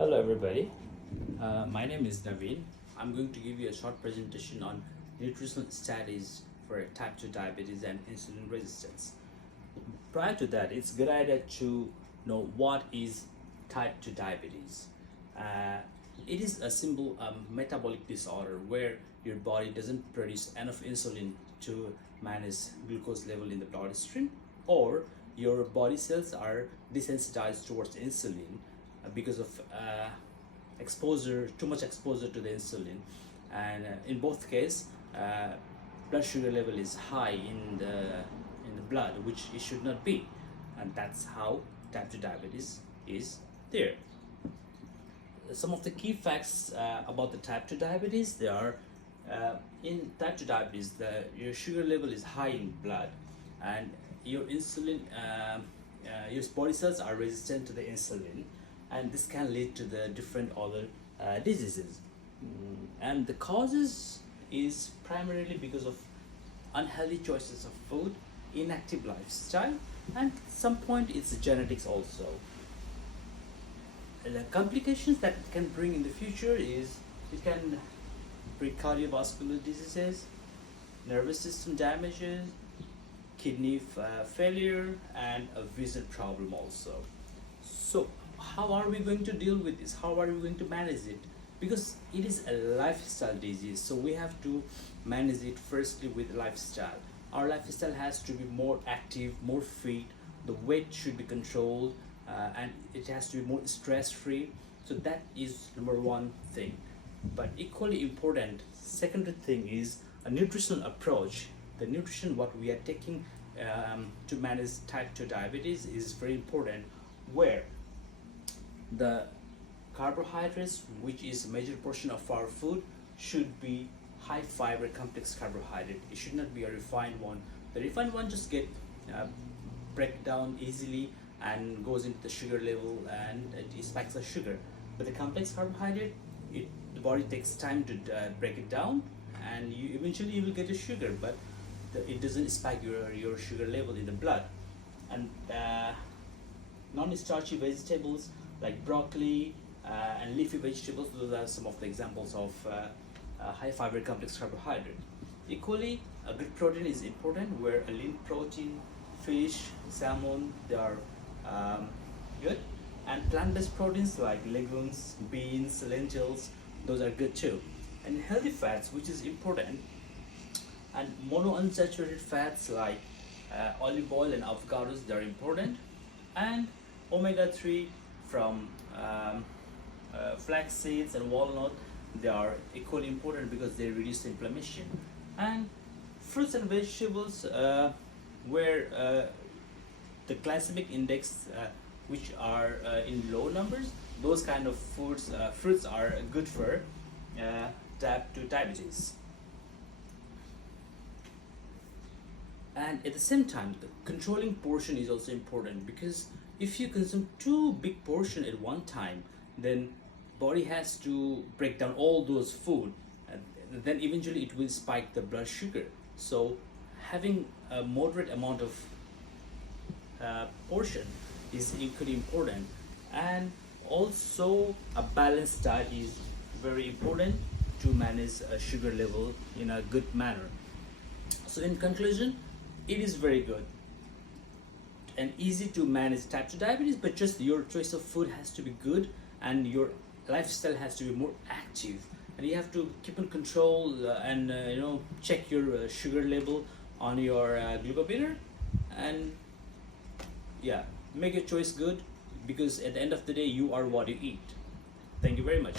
Hello everybody, my name is Naveen. I'm going to give you a short presentation on nutritional studies for type 2 diabetes and insulin resistance. Prior to that, it's a good idea to know what is type 2 diabetes. It is a simple metabolic disorder where your body doesn't produce enough insulin to manage glucose level in the bloodstream, or your body cells are desensitized towards insulin because of too much exposure to the insulin, and in both cases, blood sugar level is high in the blood, which it should not be, and that's how type 2 diabetes is there. Some of the key facts about the type 2 diabetes, they are in type 2 diabetes, your sugar level is high in blood, and your insulin, your body cells are resistant to the insulin, and this can lead to the different other diseases. And the causes is primarily because of unhealthy choices of food, inactive lifestyle, and some point it's genetics also. The complications that it can bring in the future is it can bring cardiovascular diseases, nervous system damages, kidney failure, and a vision problem also. So how are we going to deal with this? How are we going to manage it? Because it is a lifestyle disease, so we have to manage it firstly with lifestyle. Our lifestyle has to be more active, more fit, the weight should be controlled, and it has to be more stress free. So that is number one thing. But equally important, second thing is a nutritional approach. The nutrition what we are taking to manage type 2 diabetes is very important, where the carbohydrates, which is a major portion of our food, should be high fiber complex carbohydrate. It should not be a refined one. The refined one just get break down easily and goes into the sugar level, and it spikes the sugar. But the complex carbohydrate, the body takes time to break it down, and eventually you will get a sugar, but it doesn't spike your sugar level in the blood. And non-starchy vegetables like broccoli and leafy vegetables, those are some of the examples of high fiber complex carbohydrate. Equally, a good protein is important, where a lean protein, fish, salmon, they are good, and plant-based proteins like legumes, beans, lentils, those are good too. And healthy fats, which is important, and monounsaturated fats like olive oil and avocados, they are important, and omega-3 from flax seeds and walnut, they are equally important because they reduce inflammation. And fruits and vegetables, where the glycemic index, which are in low numbers, those kind of fruits are good for type 2 diabetes. And at the same time, the controlling portion is also important, because if you consume too big portion at one time, then body has to break down all those food, and then eventually it will spike the blood sugar. So having a moderate amount of portion is equally important, and also a balanced diet is very important to manage a sugar level in a good manner. So in conclusion, it is very good and easy to manage type 2 diabetes, but just your choice of food has to be good, and your lifestyle has to be more active, and you have to keep in control and check your sugar level on your glucometer, and yeah, make your choice good, because at the end of the day, you are what you eat. Thank you very much.